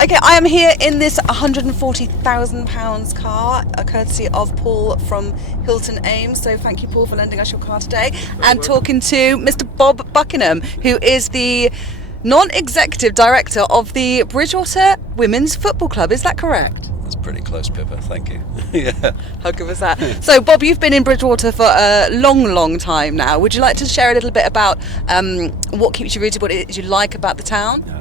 Okay, I am here in this £140,000 car, courtesy of Paul from Hilton Ames. So thank you, Paul, for lending us your car today. And talking to Mr. Bob Buckingham, who is the Non-Executive Director of the Bridgwater Women's Football Club. Is that correct? That's pretty close, Pippa. Thank you. Yeah. How good was that? So, Bob, you've been in Bridgwater for a long time now. Would you like to share a little bit about what keeps you rooted, what it is you like about the town?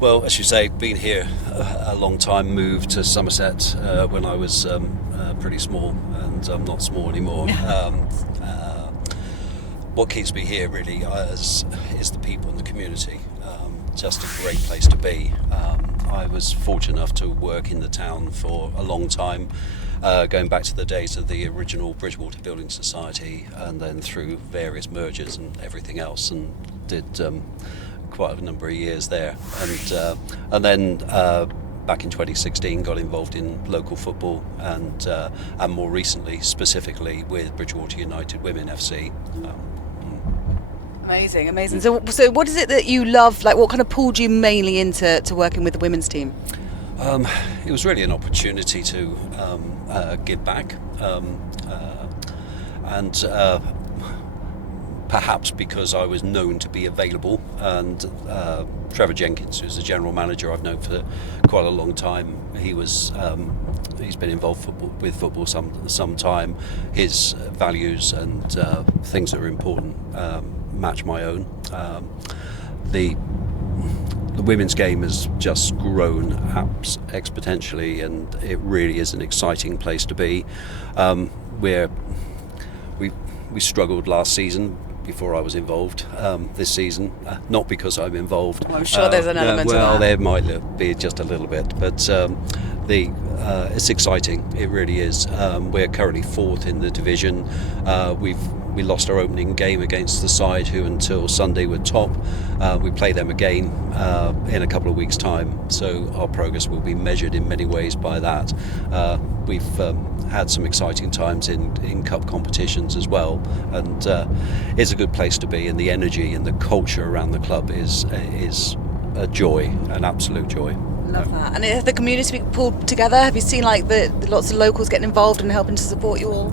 Well, as you say, been here a long time, moved to Somerset when I was pretty small, and I'm not small anymore. What keeps me here really is the people and the community. Just a great place to be. I was fortunate enough to work in the town for a long time, going back to the days of the original Bridgwater Building Society, and then through various mergers and everything else, and did quite a number of years there, and then back in 2016 got involved in local football, and more recently specifically with Bridgwater United Women FC. Amazing. So what is it that you love? Like, what kind of pulled you mainly into working with the women's team? It was really an opportunity to give back, and perhaps because I was known to be available, and Trevor Jenkins, who's the general manager I've known for quite a long time, he's been involved with football some time. His values and things that are important match my own. The women's game has just grown exponentially, and it really is an exciting place to be. We struggled last season before I was involved. This season, not because I'm involved. I'm sure there's an element of that. Well, there might be just a little bit, but it's exciting. It really is. We're currently fourth in the division. We lost our opening game against the side who until Sunday were top. We play them again in a couple of weeks' time, so our progress will be measured in many ways by that. We've had some exciting times in cup competitions as well, and it's a good place to be, and the energy and the culture around the club is a joy, an absolute joy. Love that. And has the community been pulled together? Have you seen like the lots of locals getting involved and helping to support you all?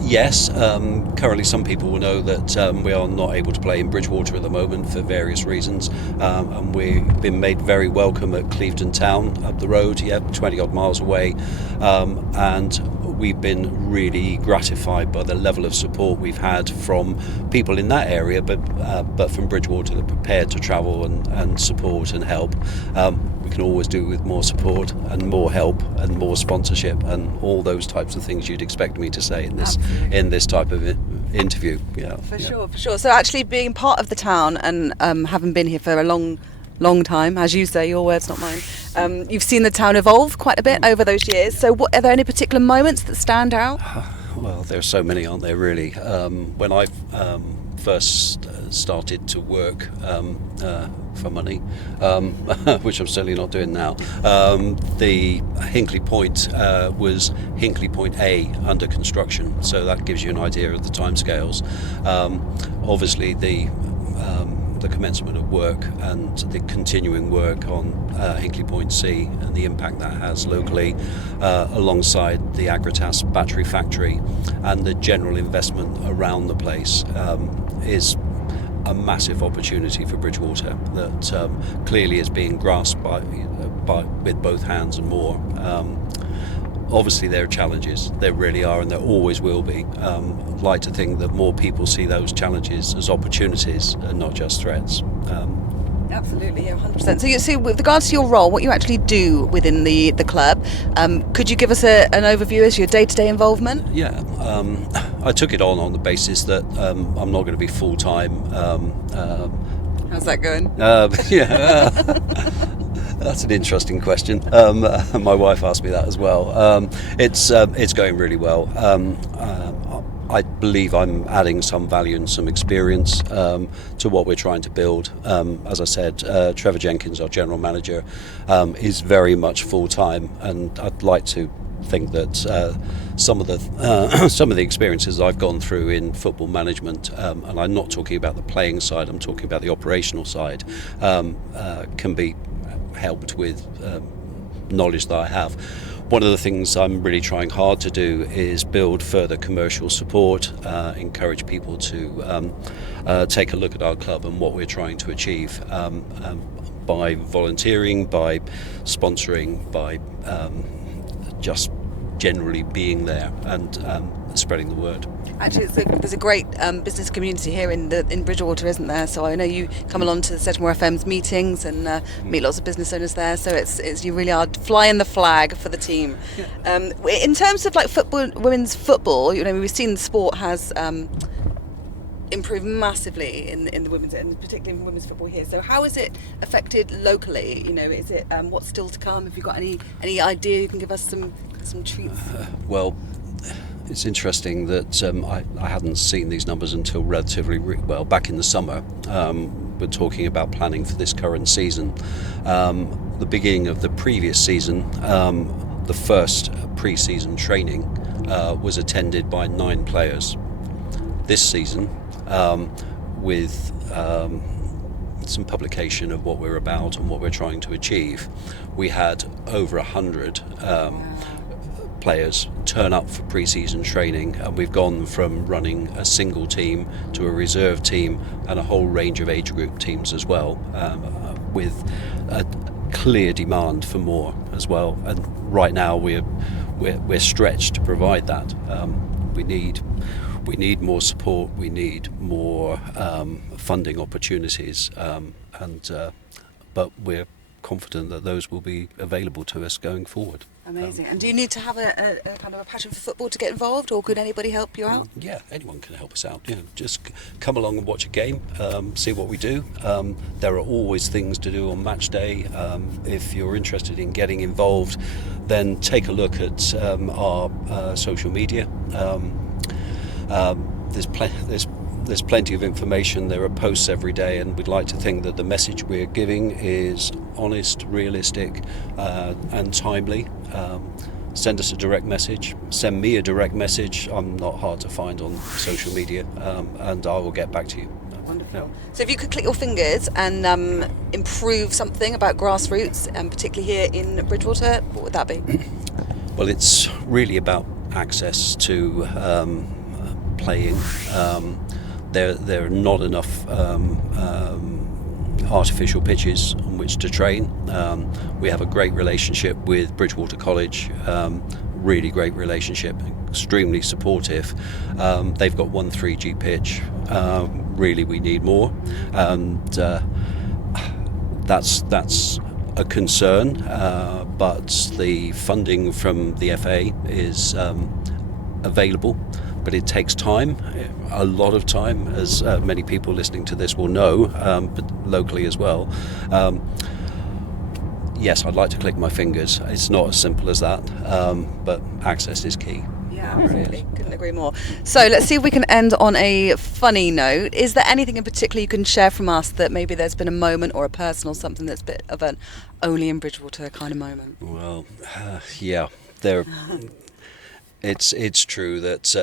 Yes. Currently, some people will know that we are not able to play in Bridgwater at the moment for various reasons, and we've been made very welcome at Clevedon Town up the road, 20 odd miles away, and we've been really gratified by the level of support we've had from people in that area, but from Bridgwater that are prepared to travel and support and help. We can always do with more support and more help and more sponsorship and all those types of things you'd expect me to say in this type of interview. Yeah, for sure. So actually being part of the town and having been here for a long time, as you say, your words, not mine. You've seen the town evolve quite a bit over those years. So are there any particular moments that stand out? Well, there's so many, aren't there, really? When I first started to work for money, which I'm certainly not doing now, the Hinkley Point was Hinkley Point A under construction, so that gives you an idea of the timescales. Obviously, the commencement of work and the continuing work on Hinkley Point C and the impact that has locally, alongside the Agratas battery factory and the general investment around the place, is a massive opportunity for Bridgwater that clearly is being grasped with both hands and more. Obviously there are challenges, there really are, and there always will be. I'd like to think that more people see those challenges as opportunities and not just threats. Absolutely, yeah, 100%. So you see, with regards to your role, what you actually do within the club, could you give us an overview as your day-to-day involvement? Yeah, I took it on the basis that I'm not going to be full-time. How's that going? That's an interesting question. My wife asked me that as well. It's going really well. I believe I'm adding some value and some experience to what we're trying to build. As I said, Trevor Jenkins, our general manager, is very much full-time, and I'd like to think that some of the experiences I've gone through in football management, and I'm not talking about the playing side, I'm talking about the operational side, can be helped with knowledge that I have. One of the things I'm really trying hard to do is build further commercial support, encourage people to take a look at our club and what we're trying to achieve by volunteering, by sponsoring, by just generally being there and spreading the word. Actually, there's a great business community here in Bridgwater, isn't there? So I know you come along to the Sedgemoor FM's meetings and meet lots of business owners there. So it's you really are flying the flag for the team. Yeah. In terms of like football, women's football, we've seen the sport has improved massively in the women's, and particularly in women's football here. So how has it affected locally? Is it what's still to come? Have you got any idea you can give us some treats? Well, it's interesting that I hadn't seen these numbers until relatively back in the summer. We're talking about planning for this current season. The beginning of the previous season, the first pre-season training was attended by 9 players. This season, with some publication of what we're about and what we're trying to achieve, we had over 100 players turn up for pre-season training, and we've gone from running a single team to a reserve team and a whole range of age group teams as well, with a clear demand for more as well. And right now we're stretched to provide that. We need more support. We need more funding opportunities, but we're confident that those will be available to us going forward. Amazing. And do you need to have a kind of a passion for football to get involved, or could anybody help you out? Yeah, anyone can help us out. Just come along and watch a game, see what we do. There are always things to do on match day. If you're interested in getting involved, then take a look at our social media. There's plenty of information. There are posts every day, and we'd like to think that the message we're giving is honest, realistic, and timely. Send us a direct message. Send me a direct message. I'm not hard to find on social media, and I will get back to you. Wonderful. Yeah. So if you could click your fingers and improve something about grassroots, and particularly here in Bridgwater, what would that be? Well, it's really about access to playing. There are not enough artificial pitches on which to train. We have a great relationship with Bridgwater College, really great relationship, extremely supportive. They've got 1 3G pitch. Really, we need more, and that's a concern. But the funding from the FA is available. But it takes time, a lot of time, as many people listening to this will know, but locally as well. Yes, I'd like to click my fingers. It's not as simple as that, but access is key. Yeah, absolutely. Couldn't agree more. So let's see if we can end on a funny note. Is there anything in particular you can share from us that maybe there's been a moment or a personal something that's a bit of an only in Bridgwater kind of moment? Well, yeah, there. It's true that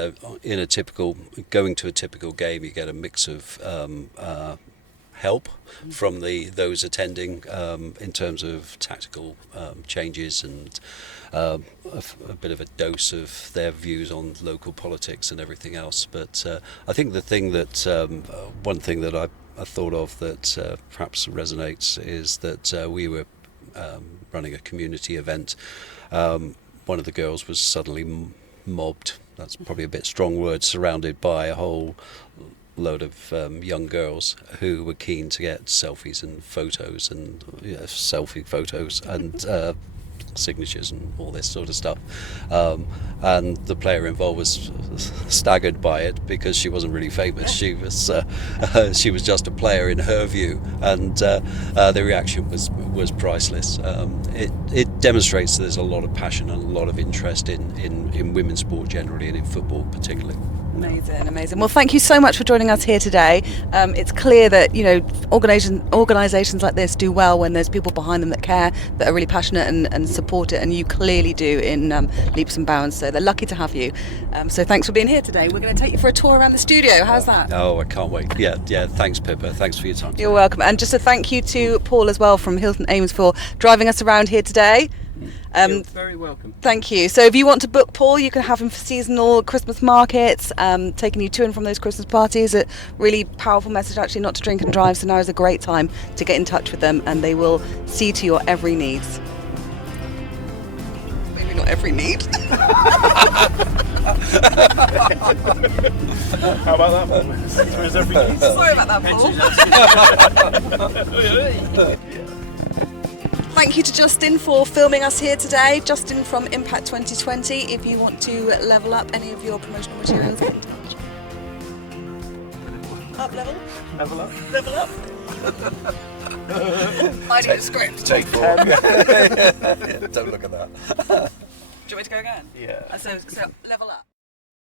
going to a typical game, you get a mix of help from those attending in terms of tactical changes and a bit of a dose of their views on local politics and everything else. But I think one thing that I thought of that perhaps resonates is that we were running a community event. One of the girls was suddenly mobbed, that's probably a bit strong word, surrounded by a whole load of young girls who were keen to get selfies and photos and selfie photos and signatures and all this sort of stuff, and the player involved was staggered by it because she wasn't really famous. She was just a player in her view, and the reaction was priceless. It demonstrates that there's a lot of passion and a lot of interest in women's sport generally, and in football particularly. Amazing, amazing. Well, thank you so much for joining us here today. It's clear that, you know, organisations like this do well when there's people behind them that care, that are really passionate and support it, and you clearly do in leaps and bounds, so they're lucky to have you. So thanks for being here today. We're going to take you for a tour around the studio. How's that? Oh, I can't wait. Yeah, thanks Pippa, thanks for your time. You're welcome. And just a thank you to Paul as well from Hilton Ames for driving us around here today. You're very welcome. Thank you. So if you want to book Paul, you can have him for seasonal Christmas markets, taking you to and from those Christmas parties. A really powerful message actually, not to drink and drive, so now is a great time to get in touch with them and they will see to your every needs. Maybe not every need. How about that one? Sorry about that, Paul. Thank you to Justin for filming us here today. Justin from Impact 2020. If you want to level up any of your promotional materials, get in touch. Up level? Level up. Level up. I need a script. Take 4. Don't look at that. Do you want me to go again? Yeah. So level up.